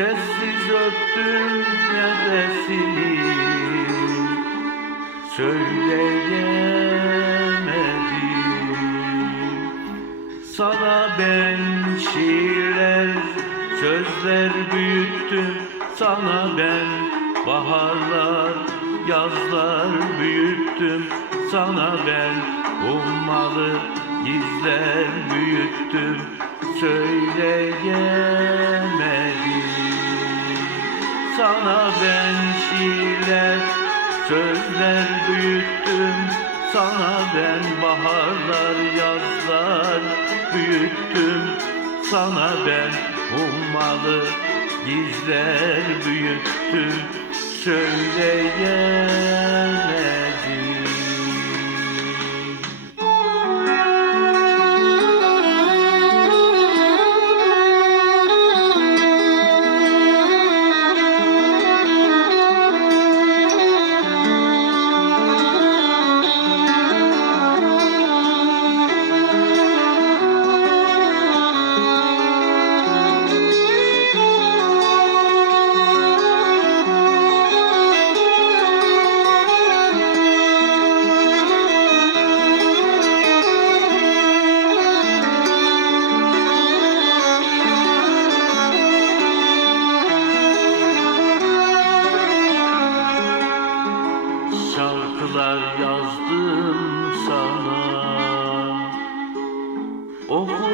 Sessiz öptüm nefesini Söyleyemedim. Sana ben şiirler Sözler büyüttüm. Sana ben baharlar Yazlar büyüttüm. Sana ben ummalı Gizler büyüttüm. Söyleyemedim sana ben şiirler, sözler büyüttüm. Sana ben baharlar, yazlar büyüttüm. Sana ben ummalı gizler büyüttüm. Söyleyemedim Şarkılar yazdım sana. Okuyamadım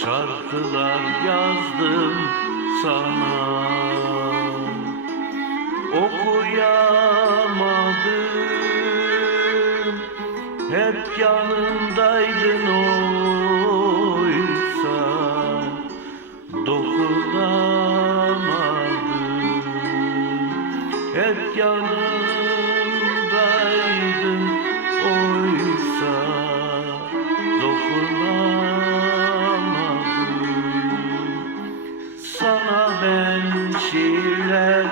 Şarkılar yazdım sana. Okuyamadım Hep yanımdaydın oysa Hep oysa dokunamadım. Sana ben şiirler,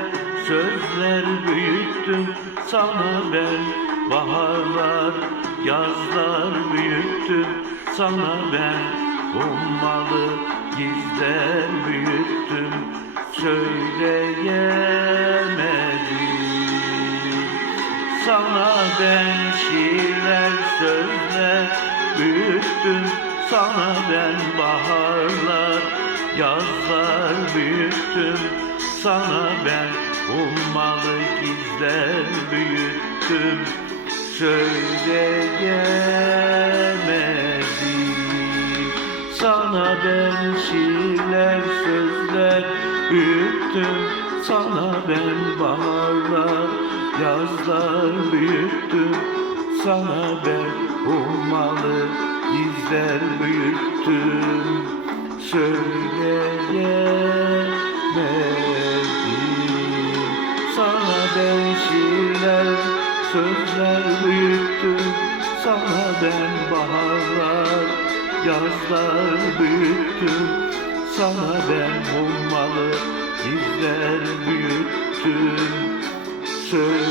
sözler büyüttüm. Sana ben baharlar, yazlar büyüttüm. Sana ben ummalı gizler büyüttüm. Söyleyemedim ben şiirler, sözler büyüttüm Sana ben baharlar, yazlar büyüttüm. Sana ben ummalı gizler büyüttüm. Söyleyemedim Sana ben şiirler, sözler büyüttüm. Sana ben baharlar, yazlar büyüttüm Sana ben ummalı gizler büyüttüm Söyleyemedim Sana ben şiirler, sözler büyüttüm Sana ben baharlar, yazlar büyüttüm Sana ben ummalı gizler büyüttüm Söyleyemedim